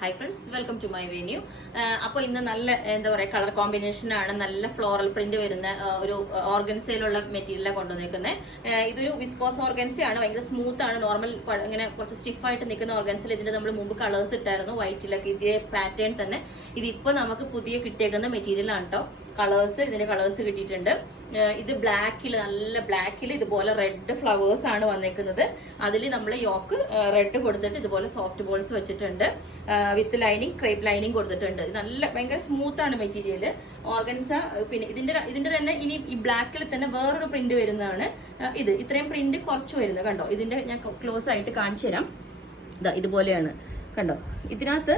Hi friends, welcome to my venue. അപ്പോൾ ഇന്ന് നല്ല എന്താ പറയുക കളർ കോമ്പിനേഷനാണ്, നല്ല ഫ്ലോറൽ പ്രിന്റ് വരുന്ന ഒരു ഓർഗൻസയിലുള്ള മെറ്റീരിയലാണ് കൊണ്ടുവന്നിരിക്കുന്നത്. ഇതൊരു വിസ്കോസ് ഓർഗൻസയാണ്, ഭയങ്കര സ്മൂത്ത് ആണ്. നോർമൽ ഇങ്ങനെ കുറച്ച് സ്റ്റിഫായിട്ട് നിൽക്കുന്ന ഓർഗൻസിൽ ഇതിന്റെ നമ്മൾ മുമ്പ് കളേഴ്സ് ഇട്ടായിരുന്നു, വൈറ്റിലൊക്കെ ഇതേ പാറ്റേൺ തന്നെ. ഇതിപ്പോൾ നമുക്ക് പുതിയ കിട്ടിയേക്കുന്ന മെറ്റീരിയൽ ആണ് കേട്ടോ. ഇതിന്റെ കളേഴ്സ് കിട്ടിയിട്ടുണ്ട്. ഇത് ബ്ലാക്കിൽ, നല്ല ബ്ലാക്കിൽ ഇതുപോലെ റെഡ് ഫ്ലവേഴ്സ് ആണ് വന്നേക്കുന്നത്. അതിൽ നമ്മൾ യോക്ക് റെഡ് കൊടുത്തിട്ട് ഇതുപോലെ സോഫ്റ്റ് ബോൾസ് വെച്ചിട്ടുണ്ട്. വിത്ത് ലൈനിങ്, ക്രേപ്പ് ലൈനിങ് കൊടുത്തിട്ടുണ്ട്. നല്ല ഭയങ്കര സ്മൂത്ത് ആണ് മെറ്റീരിയൽ ഓർഗൻസ. പിന്നെ ഇതിന്റെ തന്നെ ഇനി ഈ ബ്ലാക്കിൽ തന്നെ വേറൊരു പ്രിന്റ് വരുന്നതാണ് ഇത്. ഇത്രയും പ്രിന്റ് കുറച്ച് വരുന്നത് കണ്ടോ. ഇതിന്റെ ഞാൻ ക്ലോസ് ആയിട്ട് കാണിച്ചു തരാം. ഇതുപോലെയാണ് കണ്ടോ. ഇതിനകത്ത്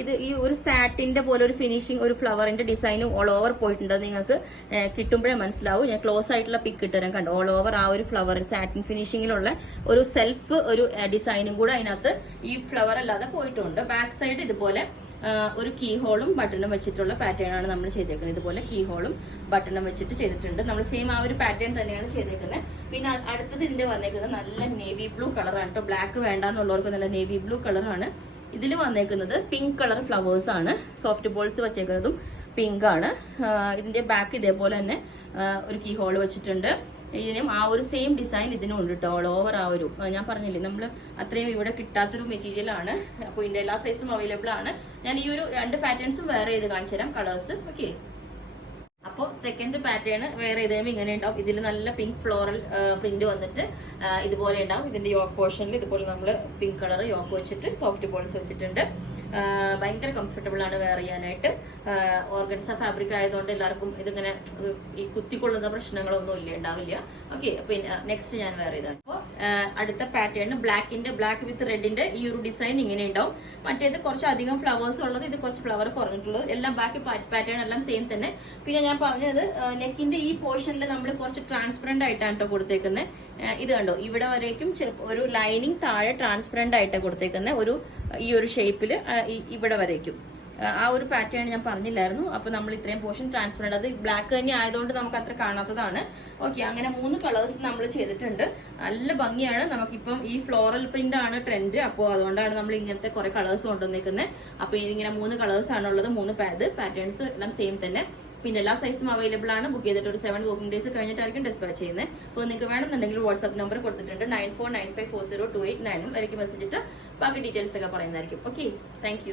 ഇത് ഈ ഒരു സാറ്റിന്റെ പോലെ ഒരു ഫിനിഷിങ്, ഒരു ഫ്ലവറിന്റെ ഡിസൈനും ഓൾ ഓവർ പോയിട്ടുണ്ട്. നിങ്ങൾക്ക് കിട്ടുമ്പോഴേ മനസ്സിലാവും. ഞാൻ ക്ലോസ് ആയിട്ടുള്ള പിക്ക് ഇട്ടുതരാം. കണ്ടോ, ഓൾ ഓവർ ആ ഒരു ഫ്ലവർ സാറ്റിൻ ഫിനിഷിങ്ങിലുള്ള ഒരു സെൽഫ് ഒരു ഡിസൈനും കൂടെ അതിനകത്ത് ഈ ഫ്ലവർ അല്ലാതെ പോയിട്ടുണ്ട്. ബാക്ക് സൈഡ് ഇതുപോലെ ഒരു കീ ഹോളും ബട്ടണും വെച്ചിട്ടുള്ള പാറ്റേൺ ആണ് നമ്മൾ ചെയ്തേക്കുന്നത്. ഇതുപോലെ കീ ഹോളും ബട്ടണും വെച്ചിട്ട് ചെയ്തിട്ടുണ്ട്. നമ്മൾ സെയിം ആ ഒരു പാറ്റേൺ തന്നെയാണ് ചെയ്തേക്കുന്നത്. പിന്നെ അടുത്തത് ഇതിന്റെ വന്നേക്കുന്നത് നല്ല നേവി ബ്ലൂ കളറാണ് കേട്ടോ. ബ്ലാക്ക് വേണ്ടാന്നുള്ളവർക്ക് നല്ല നേവി ബ്ലൂ കളറാണ്. ഇതിൽ വന്നേക്കുന്നത് പിങ്ക് കളർ ഫ്ലവേഴ്സ് ആണ്. സോഫ്റ്റ് ബോൾസ് വെച്ചേക്കുന്നതും പിങ്ക് ആണ്. ഇതിന്റെ ബാക്ക് ഇതേപോലെ തന്നെ ഒരു കീ ഹോൾ വെച്ചിട്ടുണ്ട്. ഇതിനും ആ ഒരു സെയിം ഡിസൈൻ ഇതിനും ഉണ്ട് കേട്ടോ. ഓൾ ഓവർ ആ ഒരു ഞാൻ പറഞ്ഞില്ലേ, നമ്മൾ അത്രയും ഇവിടെ കിട്ടാത്തൊരു മെറ്റീരിയൽ ആണ്. അപ്പോൾ ഇതിന്റെ എല്ലാ സൈസും അവൈലബിൾ ആണ്. ഞാൻ ഈ ഒരു രണ്ട് പാറ്റേൺസും വേറെ ചെയ്ത് കാണിച്ചു തരാം, കളേഴ്സ്. ഓക്കെ, അപ്പോൾ സെക്കൻഡ് പാറ്റേൺ വേറെ ചെയ്ത് ഇങ്ങനെ ഉണ്ടാവും. ഇതിൽ നല്ല പിങ്ക് ഫ്ലോറൽ പ്രിന്റ് വന്നിട്ട് ഇതുപോലെ ഉണ്ടാവും. ഇതിന്റെ യോക്ക് പോർഷനിൽ ഇതുപോലെ നമ്മൾ പിങ്ക് കളർ യോക്ക് വെച്ചിട്ട് സോഫ്റ്റ് ബോൾസ് വെച്ചിട്ടുണ്ട്. ഭയങ്കര കംഫർട്ടബിൾ ആണ് വെയർ ചെയ്യാനായിട്ട്. ഓർഗൻസ ഫാബ്രിക് ആയതുകൊണ്ട് എല്ലാവർക്കും ഇതിങ്ങനെ ഈ കുത്തിക്കൊള്ളുന്ന പ്രശ്നങ്ങളൊന്നും ഉണ്ടാവില്ല. ഓക്കെ, പിന്നെ നെക്സ്റ്റ് ഞാൻ വെയർ ചെയ്താണ്. അപ്പോൾ അടുത്ത പാറ്റേൺ ബ്ലാക്ക് വിത്ത് റെഡിന്റെ ഈ ഒരു ഡിസൈൻ ഇങ്ങനെ ഉണ്ടാവും. മറ്റേത് കുറച്ച് അധികം ഫ്ലവേഴ്സ് ഉള്ളത്, ഇത് കുറച്ച് ഫ്ലവർ കുറഞ്ഞിട്ടുള്ളത്. എല്ലാം ബാക്കി പാറ്റേൺ എല്ലാം സെയിം തന്നെ. പിന്നെ ഞാൻ പറഞ്ഞത് നെക്കിന്റെ ഈ പോർഷനിൽ നമ്മൾ കുറച്ച് ട്രാൻസ്പെറന്റ് ആയിട്ടാണ് കേട്ടോ കൊടുത്തേക്കുന്നത്. ഇത് കണ്ടോ, ഇവിടെ വരേക്കും ഒരു ലൈനിങ് താഴെ ട്രാൻസ്പെറന്റ് ആയിട്ട് കൊടുത്തേക്കുന്നത്. ഈ ഒരു ഷേപ്പിൽ ഇവിടെ വരേക്കും ആ ഒരു പാറ്റേൺ ഞാൻ പറഞ്ഞില്ലായിരുന്നു. അപ്പൊ നമ്മൾ ഇത്രയും പോർഷൻ ട്രാൻസ്പെറന്റ്, അത് ബ്ലാക്ക് തന്നെ ആയതുകൊണ്ട് നമുക്ക് അത്ര കാണാത്തതാണ്. ഓക്കെ, അങ്ങനെ 3 കളേഴ്സ് നമ്മൾ ചെയ്തിട്ടുണ്ട്. നല്ല ഭംഗിയാണ്. നമുക്കിപ്പം ഈ ഫ്ലോറൽ പ്രിന്റ് ആണ് ട്രെൻഡ്. അപ്പോൾ അതുകൊണ്ടാണ് നമ്മൾ ഇങ്ങനത്തെ കുറെ കളേഴ്സ് കൊണ്ടുവന്നിരിക്കുന്നത്. അപ്പൊ ഇങ്ങനെ 3 കളേഴ്സ് ആണുള്ളത്. 3 പാറ്റേൺസ് എല്ലാം സെയിം തന്നെ. പിന്നെ എല്ലാ സൈസും അവൈലബിൾ ആണ്. ബുക്ക് ചെയ്തിട്ട് ഒരു 7 വർക്കിംഗ് ഡേയ്സ് കഴിഞ്ഞിട്ടായിരിക്കും ഡിസ്പാച്ച് ചെയ്യുന്നത്. അപ്പോൾ നിങ്ങൾക്ക് വേണമെന്നുണ്ടെങ്കിൽ വാട്സ്ആപ്പ് നമ്പർ കൊടുത്തിട്ടുണ്ട് 9495402891. അതിലേക്ക് മെസ്സേജ് ഇട്ട് ബാക്കി ഡീറ്റെയിൽസ് ഒക്കെ പറയുന്നതായിരിക്കും. Okay, thank